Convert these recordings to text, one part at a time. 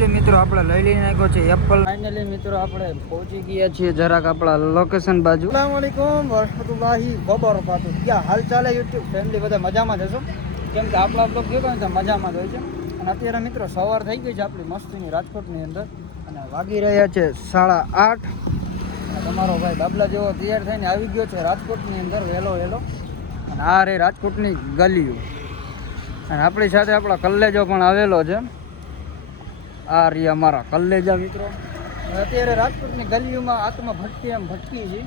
Finally મિત્રો આપણે લઈ લઈને આવ્યો છે એપલ. ફાઇનલી મિત્રો આપણે પહોંચી ગયા છીએ જરાક આપણા લોકેશન બાજુ. અસલામ વાલેકુમ વરહમતુલ્લાહી વબરકાતુહ. ક્યાં હાલ ચાલે યુટ્યુબ ફેમિલી? બધા મજામાં જ હશો, કેમ કે આપણા બ્લોગ જોયો ને તો મજામાં જ હોય છે. અને અત્યારે મિત્રો સવાર થઈ ગઈ છે આપણી મસ્તીની રાજકોટની અંદર અને વાગી રહ્યા છે 8:30. તમારો ભાઈ બાબલા જેવો તૈયાર થઈને આવી ગયો છે રાજકોટની અંદર વહેલો અને આ રે રાજકોટની ગલીઓ. અને આપણી સાથે આપણા કલ્લેજો પણ આવેલો છે. આ રી અમારા કલ્લેજા મિત્રો. અત્યારે રાજકોટની ગલીઓમાં આત્મા ભટકી છે.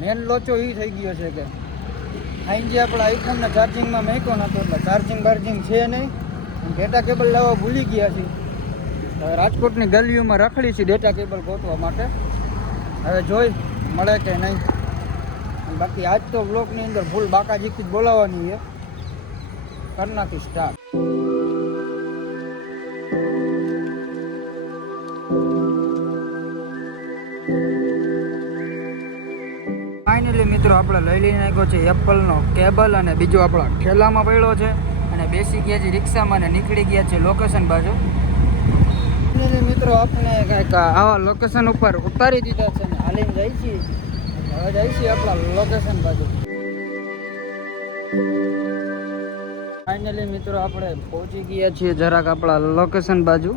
મેન લોચો એ થઈ ગયો છે કે આઈને જે આપણા આઈફોનના ચાર્જિંગમાં મેંકો નહોતો એટલે ચાર્જિંગ છે નહીં. ડેટા કેબલ લાવવા ભૂલી ગયા છે. હવે રાજકોટની ગલીઓમાં રખડી છે ડેટા કેબલ ગોતવા માટે. હવે જોઈ મળે કે નહીં. બાકી આજ તો બ્લોગની અંદર ફૂલ બાકાજીકી જ બોલાવવાની છે. કરી નાખી સ્ટાર્ટ. ફાઇનલી મિત્રો આપણે લઈ લઈને આવ્યો છે એપલનો કેબલ અને બીજો આપણા ઠેલામાં પડ્યો છે અને બેસી ગયા છે રિક્ષામાં અને નીકળી ગયા છે લોકેશન બાજુ. ફાઇનલી મિત્રો આપણે કંઈક આવા લોકેશન ઉપર ઉતારી દીધા છે અને હાલીને જાય છીએ. હવે જાય છીએ આપણા લોકેશન બાજુ. ફાઇનલી મિત્રો આપણે પહોંચી ગયા છીએ જરાક આપણા લોકેશન બાજુ.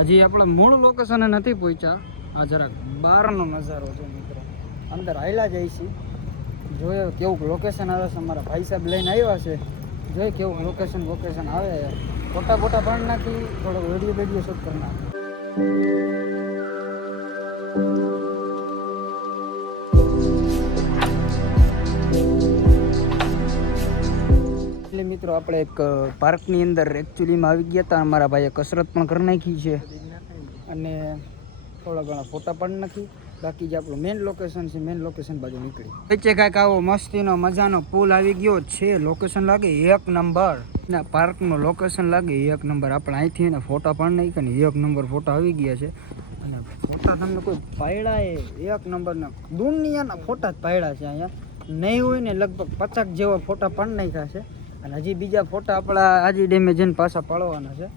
હજી આપણા મૂળ લોકેશને નથી પહોંચ્યા. આ જરાક બહારનો નજારો છે મિત્રો. અંદર હાલ્યા જાય છે, જોઈએ કેવું લોકેશન આવે છે. અમારા ભાઈ સાહેબ લઈને આવ્યા છે, જોઈએ કેવું લોકેશન આવે. ફોટા પણ નાખી, થોડો વિડીયો શૂટ કરી નાખી. એટલે મિત્રો આપણે એક પાર્કની અંદર એકચ્યુઅલીમાં આવી ગયા હતા. અમારા ભાઈએ કસરત પણ કરી નાખી છે અને થોડા ઘણા ફોટા પણ નાખી. બાકી જે આપણું મેન લોકેશન છે, મેન લોકેશન બાજુ નીકળી. વચ્ચે કાંઈક આવો મસ્તીનો મજાનો પુલ આવી ગયો છે. લોકેશન લાગે 1 નંબર. ના પાર્કનું લોકેશન લાગે 1 નંબર. આપણે અહીંથી એને ફોટા પણ નાખ્યા ને 1 નંબર ફોટા આવી ગયા છે. અને ફોટા તમને કોઈ પાડ્યા 1 નંબરના દુનિયાના ફોટા જ પાડ્યા છે. અહીંયા નહીં હોય ને લગભગ 50 જેવા ફોટા પણ નાખ્યા છે. અને હજી બીજા ફોટા આપણા આજી ડેમે જઈને પાછા પાડવાના છે.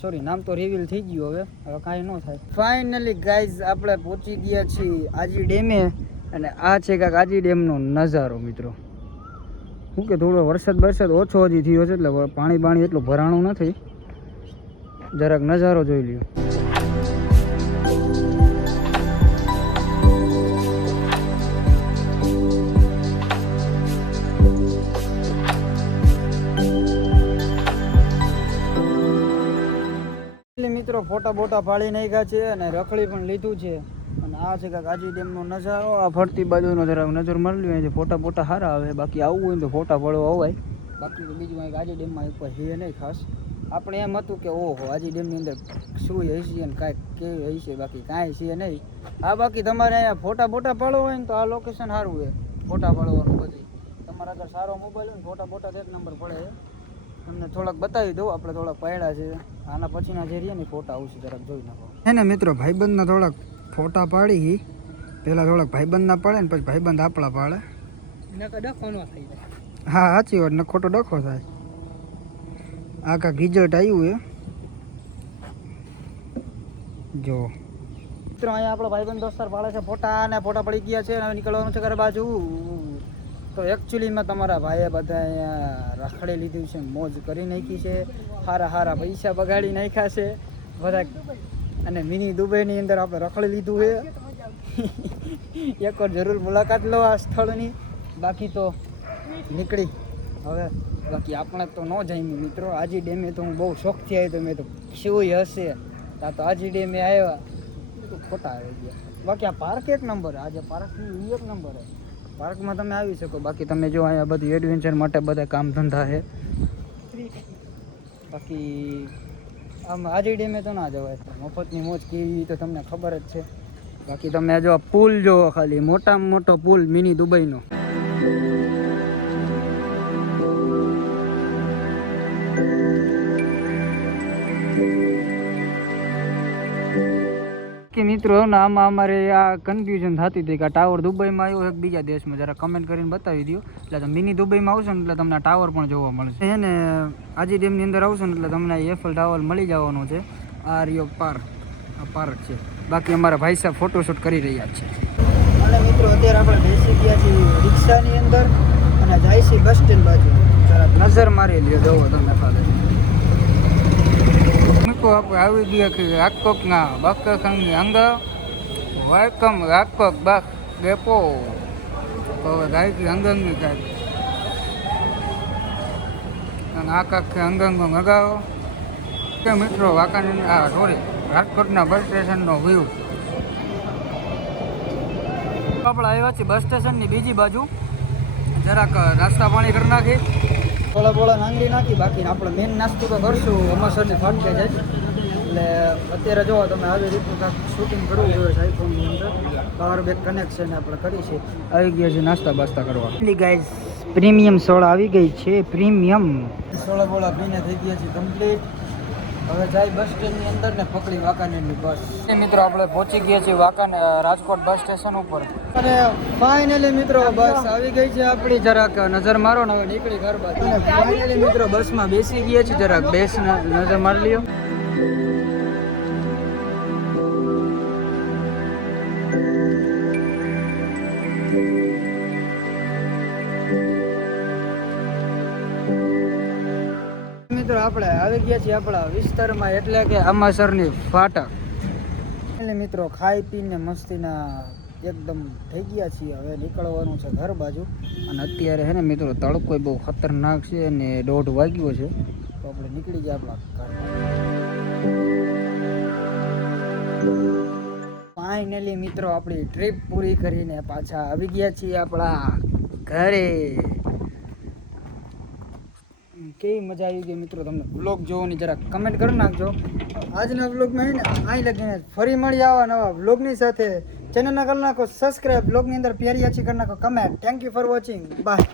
સોરી, નામ તો રિવીલ થઈ ગયું. હવે કાંઈ ન થાય. ફાઇનલી ગાઈઝ આપણે પહોંચી ગયા છીએ આજી ડેમે અને આ છે કાંઈક આજી ડેમનો નજારો મિત્રો. શું કે થોડો વરસાદ ઓછો હજી થયો છે એટલે પાણી એટલું ભરાણું નથી. જરાક નજારો જોઈ લ્યો. મિત્રો ફોટા બોટા પાડી નાખ્યા છે અને રખડી પણ લીધું છે. અને આ છે કાંઈક આજી ડેમનો નજારો. આ ફરતી બાજુનો જરાક નજર મળ્યું હોય છે. ફોટા બોટા સારા આવે. બાકી આવવું હોય તો ફોટા પડવા અવાય. બાકી તો બીજું કંઈક આજી ડેમમાં એક છે નહીં ખાસ. આપણે એમ હતું કે ઓહો આજી ડેમની અંદર શું હશે અને કાંઈક કેવી હશે, બાકી કાંઈ છે નહીં. આ બાકી તમારે અહીંયા ફોટા બોટા પાડવા હોય ને તો આ લોકેશન સારું છે ફોટા પાડવાનું બધું. તમારા આગળ સારો મોબાઈલ હોય ને ફોટા 1 નંબર પડે છે. તમને થોડાક બતાવી દઉં. આપણે થોડાક પાડ્યા છે. આના પછીના જે રહ્યા ને ફોટા આવશે, જરાક જોઈ નાખો. એને મિત્રો ભાઈબંધના થોડાક ફોટા પાડી. પહેલાં થોડાક ભાઈબંધના પાડે ને પછી ભાઈબંધ આપણા પાડે. ડખો ન થઈ જાય. હા સાચી વાત, ને ખોટો ડખો થાય. આ કાંઈક રિઝલ્ટ આવ્યું એ જો મિત્રો. અહીંયા આપણો ભાઈબંધ દોસ્તાર પાડે છે ફોટા અને ફોટા પડી ગયા છે. હવે નીકળવાનું છે ઘર બાજુ. તો એકચ્યુઅલીમાં તમારા ભાઈએ બધા અહીંયા રખડી લીધું છે, મોજ કરી નાખી છે, સારા પૈસા બગાડી નાખ્યા છે બધા. અને મિની દુબઈની અંદર આપણે રખડી લીધું છે. એકવાર જરૂર મુલાકાત લો આ સ્થળની. બાકી તો નીકળી હવે. બાકી આપણે તો ન જામ્યું મિત્રો. આજી ડેમે તો હું બહુ શોખથી આવ્યો. તો મેં તો શું હશે ત્યાં તો આજી ડેમે આવ્યા તો ખોટા આવી ગયા. બાકી આ પાર્ક 1 નંબર. આજે પાર્કની 1 નંબર છે. પાર્કમાં તમે આવી શકો. બાકી તમે જો અહીંયા બધું એડવેન્ચર માટે બધા કામ ધંધા છે. બાકી આમ આજી ડેમે તો ના જવાય. મફતની મોજ કેવી તો તમને ખબર જ છે. બાકી તમે જો પુલ જોવો, ખાલી મોટામાં મોટો પુલ મિની દુબઈનો. કે મિત્રો આમાં અમારે આ કન્ફ્યુઝન થતી હતી કે આ ટાવર દુબઈમાં આવ્યો એક બીજા દેશમાં. જરા કમેન્ટ કરીને બતાવી દો. એટલે તમે મિની દુબઈમાં આવશો ને એટલે તમને ટાવર પણ જોવા મળશે. એને આજી ડેમની અંદર આવશો ને એટલે તમને એફલ ટાવર મળી જવાનું છે. આ રહ્યો પાર્ક, આ પાર્ક છે. બાકી અમારા ભાઈ સાહેબ ફોટોશૂટ કરી રહ્યા છે. અને મિત્રો અત્યારે આપણે બેસી ગયા છીએ રિક્ષાની અંદર અને જાય છે બસ સ્ટેન્ડ બાજુ. જરા નજર મારી લ્યો, જોવો તમે ખાલી. મિત્રો આપણે આવી ગયા કે રાજકોટના બકરખંડની અંદર. Welcome Rajkot bus depot. હવે ગાય કે અંગંગની કાંઈક અને આ કાંક અંગંગો મગાવો કે મિત્રો વાંકાનેર સોરી રાજકોટના બસ સ્ટેશનનો વ્યૂ. આપણે આવ્યા છીએ બસ સ્ટેશનની બીજી બાજુ. જરાક નાસ્તા પાણી કરી નાખી, થોડા નાંગરી નાખી. બાકી આપણે મેઇન નાસ્તો તો કરશું અમાસરની ફાટકે જાય. એટલે અત્યારે જોવો તમે આવી રીતનું કાંઈક શૂટિંગ કરવું જોઈએ આઈફોનની અંદર. પાવર બેક કનેક્શન આપણે કરી છે. આવી ગયા છે નાસ્તા બાસ્તા કરવા. ગાઈઝ પ્રીમિયમ સોડા આવી ગઈ છે. પ્રીમિયમ સોડા બોળા પીને થઈ ગયા છે કમ્પ્લીટ. હવે જાય બસ સ્ટેન્ડની અંદર ને પકડી વાંકાનેરની બસ. મિત્રો આપણે પહોંચી ગયા છીએ વાંકાનેર રાજકોટ બસ સ્ટેશન ઉપર. અને ફાઇનલી મિત્રો બસ આવી ગઈ છે આપણી. જરાક નજર મારો ને હવે નીકળી ઘર બાજુ. અને ફાઇનલી મિત્રો બસમાં બેસી ગયા છે. જરાક બેસ નજર મારી લ્યો. મિત્રો આપણે આવી ગયા છીએ આપણા વિસ્તારમાં, એટલે કે અમાસરની ફાટક. એટલે મિત્રો ખાઈ પીને મસ્તીના એકદમ થઈ ગયા છીએ. હવે નીકળવાનું છે ઘર બાજુ. અને અત્યારે હે ને મિત્રો તડકો બહુ ખતરનાક છે અને 1:30 વાગ્યો છે. તો આપણે નીકળી ગયા આપણા ઘર. ફાઇનલી મિત્રો આપણી ટ્રીપ પૂરી કરીને પાછા આવી ગયા છીએ આપણા ઘરે. કેવી મજા આવી ગઈ મિત્રો. તમને વ્લોગ જોવાની જરા કમેન્ટ કરી નાખજો. આજના વ્લોગમાં અહીં લગીને ફરી મળી આવા નવા વ્લોગની સાથે. ચેનલને કરી નાખો સબસ્ક્રાઈબ, વ્લોગની અંદર પ્યારી આછી કરી નાખો comment. Thank you for watching. By.